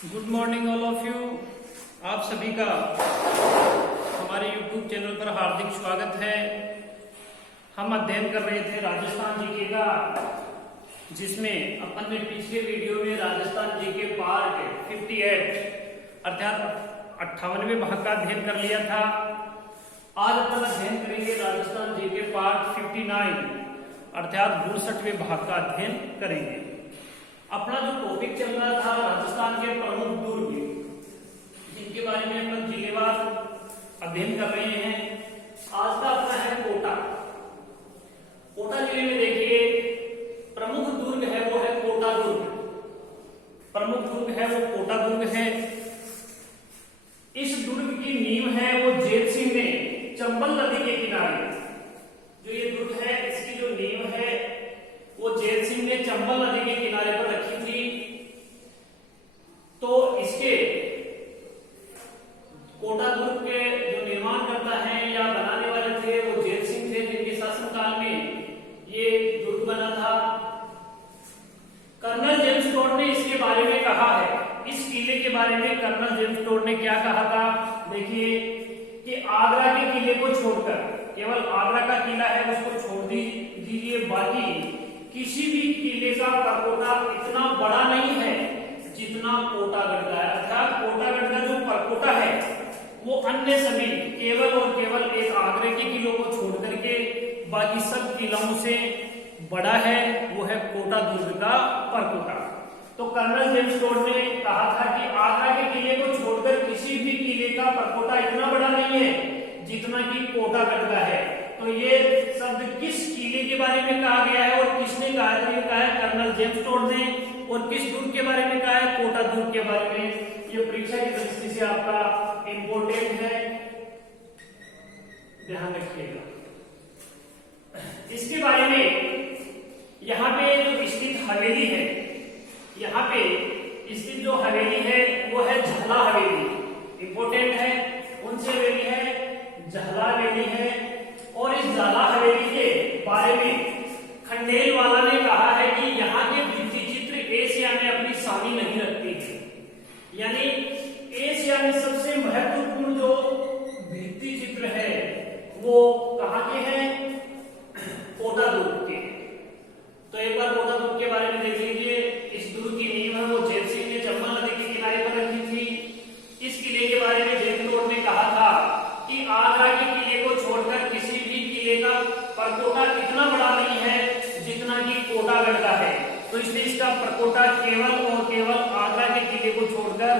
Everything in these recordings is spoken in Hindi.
Good morning all of you. आप सभी का हमारे YouTube चैनल पर हार्दिक स्वागत है। हम अध्ययन कर रहे थे राजस्थान जीके का, जिसमें अपन ने पिछले वीडियो में राजस्थान जीके पार्ट 58 अर्थात 58वें भाग का अध्ययन कर लिया था। आज अपन अध्ययन करेंगे राजस्थान जीके पार्ट 59 अर्थात 62वें भाग का अध्ययन करेंगे। अपना जो टॉपिक चल रहा था राजस्थान के प्रमुख दुर्ग, जिनके बारे में अपन जिलेवार अध्ययन कर रहे हैं। आज का अपना है कोटा। कोटा जिले में देखिए प्रमुख दुर्ग है वो है कोटा दुर्ग। प्रमुख दुर्ग है वो कोटा दुर्ग है। इस दुर्ग की नींव है वो जेत सिंह ने चंबल नदी के किनारे, जो ये दुर्ग है इसकी जो नींव है वो जेत सिंह ने चंबल नदी के किनारे पर रखी थी। तो इसके कोटा दुर्ग के जो निर्माण करता है या बनाने वाले थे वो जेत सिंह थे, जिनके शासनकाल में ये दुर्ग बना था। कर्नल जेम्स टोड ने इसके बारे में कहा है, इस किले के बारे में कर्नल जेम्स टोड ने क्या कहा था, देखिए कि आगरा के किले को छोड़कर, केवल आगरा का किला है उसको छोड़ दीजिए, बाकी किसी भी किले का परकोटा इतना बड़ा नहीं है जितना कोटागढ़ का है। अर्थात कोटागढ़ का जो परकोटा है वो अन्य सभी केवल और केवल एक आगरे के किलों को छोड़ करके बाकी सब किलों से बड़ा है, वो है कोटा दुर्ग का परकोटा। तो कर्नल जेम्स टोड ने कहा था कि आगरा के किले को छोड़कर किसी भी किले का परकोटा इतना बड़ा नहीं है जितना कि कोटागढ़ का है। तो ये शब्द किस किले के बारे में कहा गया है और किसने कहा है, तो ये कहा है कर्नल जेम्स टोड ने। और किस दुर्ग के बारे में कहा है, कोटा दुर्ग के बारे में। ये परीक्षा की दृष्टि से आपका इंपॉर्टेंट है, ध्यान रखिएगा। इसके बारे में यहाँ पे जो स्थित हवेली है, यहाँ पे स्थित जो हवेली है वो है झला हवेली, इंपॉर्टेंट है। कौन सी हवेली है, झला हवेली है। और इस झाला हवेली के बारे में खंडेलवाला ने कहा है कि यहाँ के भित्ति चित्र एशिया में अपनी शानी नहीं रखती है। यानी एशिया में सबसे महत्वपूर्ण जो भित्ति चित्र है वो कहाँ के हैं, कोटा दुर्ग के। तो एक बार कोटा दुर्ग के बारे में देख लीजिए। इस दुर्ग की नींव है वो जेत सिंह ने चंबल नदी के किनारे पर रखी थी। इस किले के बारे में जेम्स टोड ने कहा था कि आगरा के किले को छोड़कर किसी भी किले का परकोटा इतना बड़ा नहीं है जितना कि कोटागढ़ का है। तो इसलिए इसका परकोटा केवल और केवल आगरा के किले को छोड़कर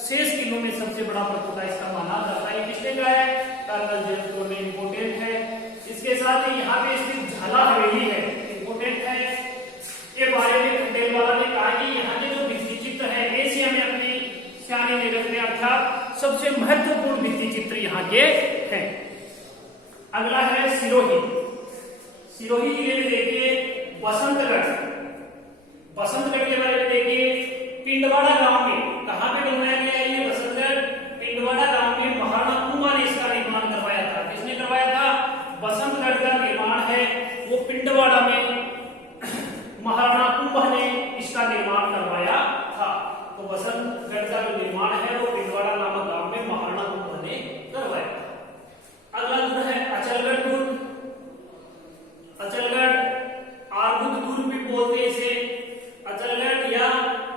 शेष किलों में सबसे बड़ा परकोटा इसका माना जाता है। किसने कहा है, कर्नल जेम्स टोड ने, इंपोर्टेंट है। इसके साथ ही यहाँ पे स्थित झाला हवेली है, इंपोर्टेंट है। के बारे में खंडेलवाला ने कहा कि यहाँ के जो भित्ति चित्र है एशिया में अपनी शानी नहीं रखते, अर्थात सबसे महत्वपूर्ण भित्ति चित्र यहाँ के हैं। अगला है सिरोही। सिरोही जिले में देखिए बसंतगढ़। बसंतगढ़ के बारे में देखिए पिंडवाड़ा गांव में, कहां पे बनवाया गया है ये बसंतगढ़, पिंडवाड़ा गांव में महाराणा कुंभा ने इसका निर्माण करवाया था। किसने करवाया था, बसंतगढ़ का निर्माण है वो पिंडवाड़ा में महाराणा कुंभा ने इसका निर्माण करवाया था। तो बसंतगढ़ का जो निर्माण है वो पिंडवाड़ा नामक गांव में महाराणा कुंभा ने करवाया था। अगला दुर्ग है अचलगढ़ दुर्ग। अचलगढ़ आर्बुद दुर्ग भी बोलते हैं इसे, अचलगढ़ या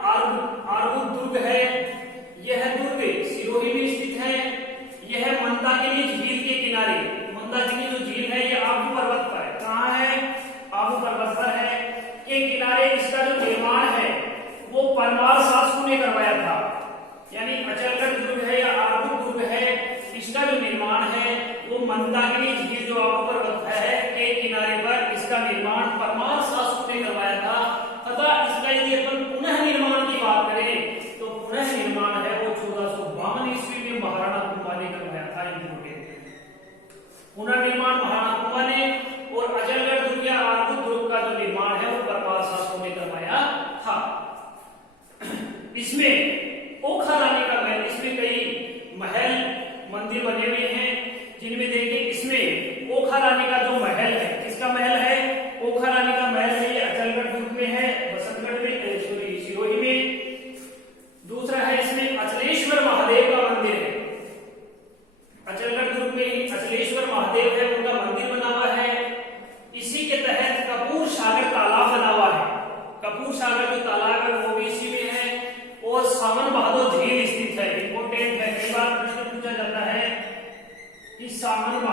आर्बुद दुर्ग है। यह दुर्ग सिरोही में स्थित है। यह मंदाकिनी झील के किनारे, मंदाकिनी जो झील है ये आबू पर्वत पर है। कहाँ है, आबू पर्वत पर है के किनारे इसका जो निर्माण है वो परमार शासकों ने करवाया था। यानी अचलगढ़ दुर्ग है या आर्बुद दुर्ग है, इसका जो निर्माण है वो मंदाकिनी झील जो आबू पर्वत है के किनारे पर इसका निर्माण परमार शासकों ने करवाया था। तथा इसका यदि अपन पुनः निर्माण की बात करें तो पुनः निर्माण है वो 1452 ईस्वी में महाराणा कुंभा ने करवाया था। पुनर्निर्माण महाराणा कुंभा ने, और अचलगढ़ दुर्ग या आर्बुद दुर्ग का जो निर्माण है वो परमार शासकों ने करवाया था। इसमें ओखा रानी का महल, इसमें कई महल मंदिर बने हुए हैं, जिनमें देखिए इसमें ओखा रानी का जो महल है, किसका महल है, ओखा रानी का महल है।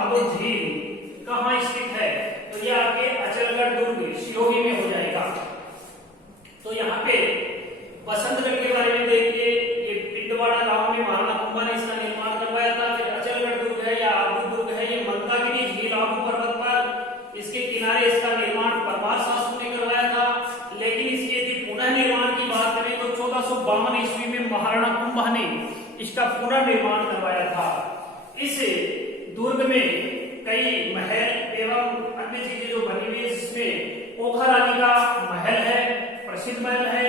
बहादुर झील कहाँ स्थित है? तो ये आपके अचलगढ़ दुर्ग सिरोही में हो जाएगा। तो यहाँ पे बसंतगढ़ के बारे में देखिए, ये पिंडवाड़ा गांव में महाराणा कुंभा ने इसका निर्माण करवाया था। फिर अचलगढ़ दुर्ग है या आबू दुर्ग है, ये मंदाकिनी झील आबू पर्वत पर, इसके किनारे इसका निर्माण परमार शासकों ने करवाया था। लेकिन इसके यदि पुनः निर्माण की बात करें तो 1452 ईस्वी में महाराणा कुंभा ने इसका पुनर्निर्माण करवाया था। इस दुर्ग में कई महल एवं अन्य चीजें जो बनी हुई है, जिसमें ओखा रानी का महल है, प्रसिद्ध महल है,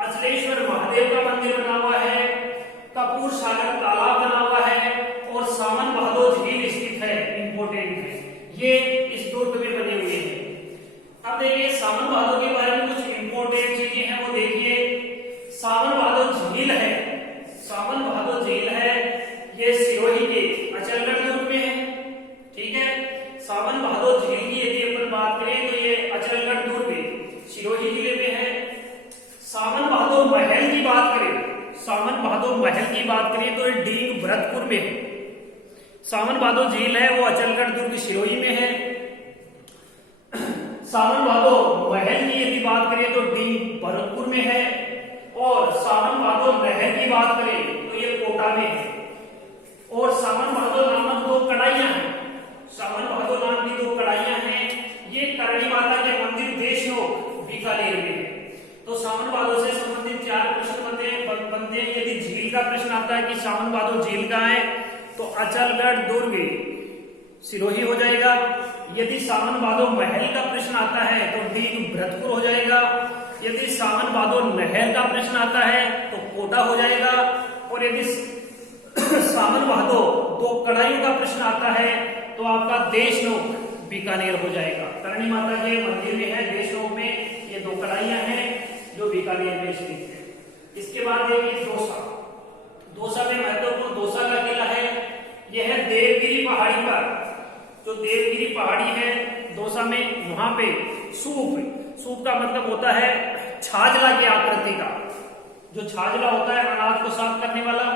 अचलेश्वर महादेव का मंदिर बना हुआ है, कपूर सागर तालाब बना हुआ है और सामन बहादुर झील स्थित है, इंपोर्टेंट है। ये इस दुर्ग में बने हुए हैं। अब देखिए सामन बहादुर के बारे में कुछ इंपोर्टेंट चीजें हैं, वो देखिए। सामन बहादुर झील है, सामन बहादुर झील है, ये सिरोही के अचलगढ़ दुर्ग में है, ठीक है। सामन बहादुर झील की यदि अपन बात करें तो ये अचलगढ़ दुर्ग सिरोही जिले में है। सामन बहादुर महल की बात करें, सामन बहादुर महल की बात करें तो ये डींग भरतपुर में है। सामन बहादुर झील है वो अचलगढ़ दुर्ग सिरोही में है। सामन बहादुर महल की यदि बात करें तो डींग भरतपुर में है। और सामन बहादुर नहर की बात करें तो ये कोटा में है। और सामन बहादुर नामक दो कड़ाइयां हैं, सामन बहादुर नाम की दो कड़ाइयां हैं, ये करणी माता के मंदिर देशनोक बीकानेर में है। तो सामन बहादुर से संबंधित 4 प्रश्न बनते हैं। यदि झील का प्रश्न आता है कि सामन बहादुर झील कहाँ है, तो अचलगढ़ दुर्ग सिरोही हो जाएगा। यदि सामन बहादुर महल का प्रश्न आता है तो डींग भरतपुर हो जाएगा। यदि सामन बहादुर नहर का प्रश्न आता है तो कोटा हो जाएगा। और यदि सामन बहादुर दो कड़ाइयों का प्रश्न आता है तो आपका देशनोक बीकानेर हो जाएगा। करणी माता के मंदिर में है देशनोक में, ये दो कड़ाइयां हैं जो बीकानेर में स्थित है। इसके बाद देखिए दौसा, दौसा में महत्वपूर्ण दौसा का किला है। यह है देवगिरी पहाड़ी पर, जो देवगिरी पहाड़ी है दौसा में, वहां पे सूप, सूप का मतलब होता है छाजला की आकृति का, जो छाजला होता है अनाज को साफ करने वाला,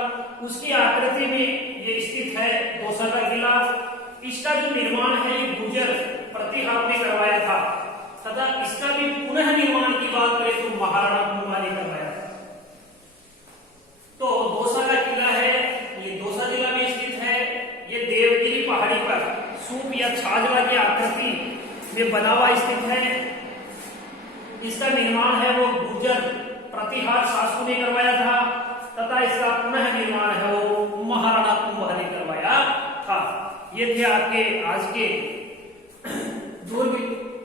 उसकी आकृति में ये स्थित है दौसा का किला। इसका जो निर्माण है ये गुर्जर प्रतिहार ने करवाया था तथा इसका भी पुनः निर्माण की बात करें तो महाराणा कुंभा ने करवाया था। तो दौसा का किला है, ये दौसा जिला में स्थित है। ये देवगिरी पहाड़ी पर सूप या छाजला की आकृति में बना हुआ स्थित है। इसका निर्माण है वो गुर्जर प्रतिहार शासकों ने करवाया था तथा इसका पुनः निर्माण है वो महाराणा कुंभा ने करवाया था। ये थे आपके आज के दुर्ग।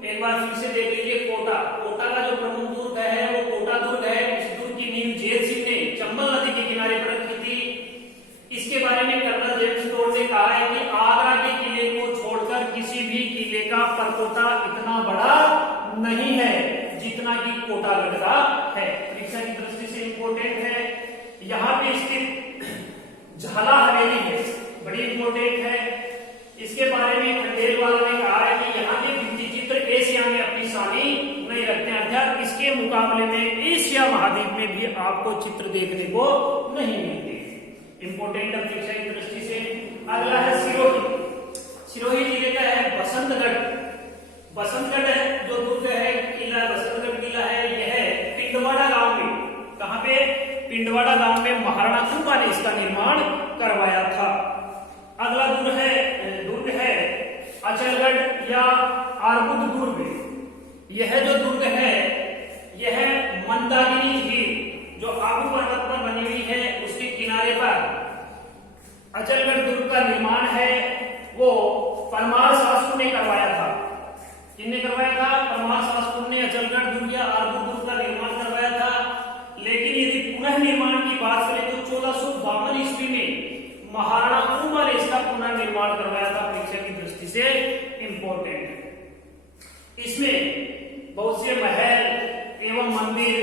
एक बार फिर से देख लीजिए कोटा, कोटा का जो प्रमुख दुर्ग है वो कोटा दुर्ग है। इस दुर्ग की नींव जेल सिंह ने चंबल नदी के किनारे पर रखी थी। इसके बारे में कर्नल जेम्स टोड ने कहा है कि आगरा के किले को छोड़कर किसी भी किले का परकोटा इतना बड़ा नहीं है जितना कि कोटागढ़ का है। परीक्षा की दृष्टि से इंपोर्टेंट है। यहाँ पे स्थित झाला हवेली है, बड़ी इंपोर्टेंट है। इसके बारे में खंडेलवाला ने कहा है कि यहाँ के भित्ति चित्र एशिया में अपनी शानी नहीं रखते हैं, अर्थात इसके मुकाबले में एशिया महाद्वीप में भी आपको चित्र देखने को नहीं मिलते। इंपोर्टेंट परीक्षा की दृष्टि से। अगला है सिरोही, सिरोही जिले का है बसंतगढ़। बसंतगढ़ है जो दुर्ग है, किला बसंतगढ़ किला है, यह है पिंडवाड़ा गांव में। कहां पे? पिंडवाड़ा गांव में महाराणा कुंभा ने इसका निर्माण करवाया था। अगला दुर्ग है अचलगढ़ या आरबुद दुर्ग। यह जो दुर्ग है यह मंदाकिनी झील जो आबू पर्वत पर बनी हुई है उसके किनारे पर अचलगढ़ दुर्ग का निर्माण है वो परमार शासकों ने करवाया था। किसने करवाया था? परमार शासकों ने अचलगढ़ दुर्ग या आरबुद दुर्ग का निर्माण करवाया था। लेकिन यदि पुनः निर्माण की बात करें तो 1452 ईस्वी में महाराणा कुंभा ने इसका पुनर्निर्माण करवाया था। परीक्षा की दृष्टि से इंपोर्टेंट है। इसमें बहुत से महल एवं मंदिर,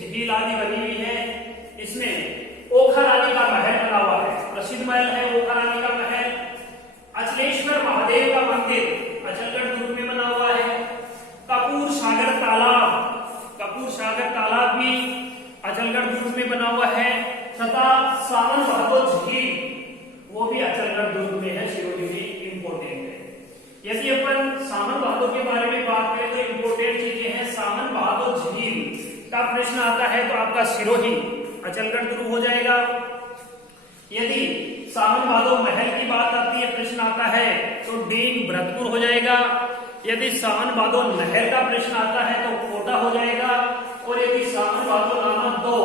झील आदि बनी हुई है। इसमें ओखा रानी का महल बना हुआ है, प्रसिद्ध महल है ओखा रानी का महल। अचलेश्वर महादेव का मंदिर अचलगढ़ दुर्ग में बना हुआ है। कपूर सागर तालाब भी अचलगढ़ दुर्ग में बना हुआ है तथा सामन बहादुर झील वो भी अचलगढ़ दुर्ग में है। सिरोही इंपोर्टेंट इम्पोर्टेंट है। यदि अपन सामन बहादुर के बारे में बात करें तो इम्पोर्टेंट चीजें हैं, सामन बहादुर झील का प्रश्न आता है तो आपका सिरोही अचलगढ़ गुरु हो जाएगा। यदि सामन बहादुर महल की बात आती है, प्रश्न आता है तो डीन भरतपुर हो जाएगा। यदि सामन बहादुर नहर का प्रश्न आता है तो कोटा हो जाएगा। और यदि सामन बहादुर नामक दो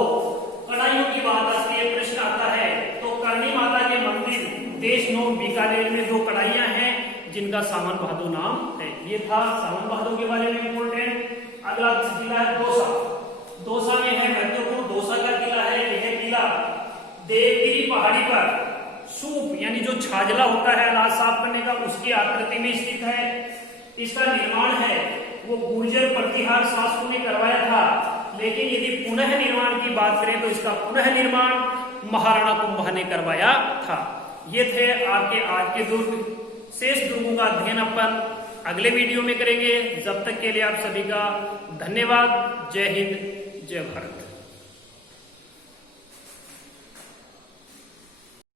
कड़ाइयों की बात आती है, प्रश्न आता है तो करणी माता के मंदिर देशनोक बीकानेर में दो कड़ाइयां हैं जिनका सामन बहादुर नाम है। ये था सामन बहादुर के बारे में इम्पोर्टेंट। अगला किला है दौसा। दौसा में है महत्वपूर्ण, दौसा का किला है। यह किला देवगिरी पहाड़ी पर सूप यानी जो छाजला होता है अनाज साफ करने का, उसकी आकृति में स्थित है। इसका निर्माण है वो गुर्जर प्रतिहार शासकों ने करवाया था, लेकिन यदि पुनः निर्माण की बात करें तो इसका पुनः निर्माण महाराणा कुंभा ने करवाया था। ये थे आपके आज के दुर्ग। शेष दुर्गों का अध्ययन अपन अगले वीडियो में करेंगे। जब तक के लिए आप सभी का धन्यवाद। जय हिंद, जय भारत।